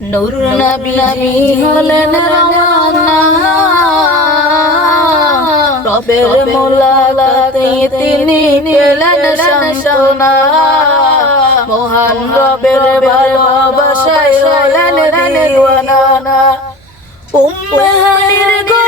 নূর নবী হলেন রবের মোলাকাতে তিনি পেলেন সান্তনা মহান রবের ভালোবাসায় হলেন দিওয়ানা উম্মে হানির ছায়া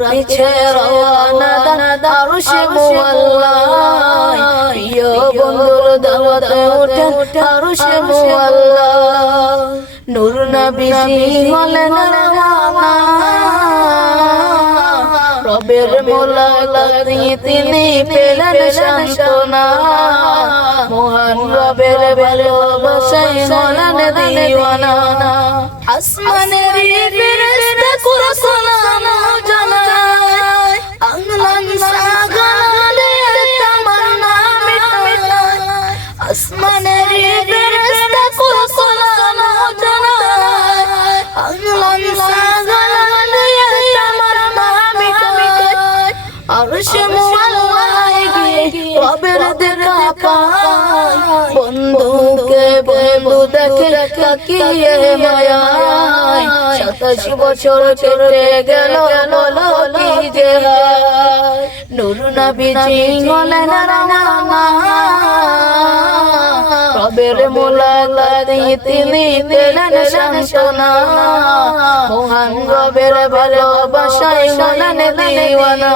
পিছে প্রিয় বন্ধুর দাওয়াতে নূর নবীজি হলেন রবের মোলাকাতে তিনি পেলেন সান্তনা মহান রবের ভালোবাসায় হলেন দিওয়ানা। আসমানের রবের দেখা পায় বন্ধুকে বন্ধু দেখে সাতাশ বছর কেটে গেল কি যে? নূর নবীজি হলেন রানা রবের মোলাকাতে তিনি পেলেন সান্তনা মহান রবের ভালোবাসায় দিওয়ানা।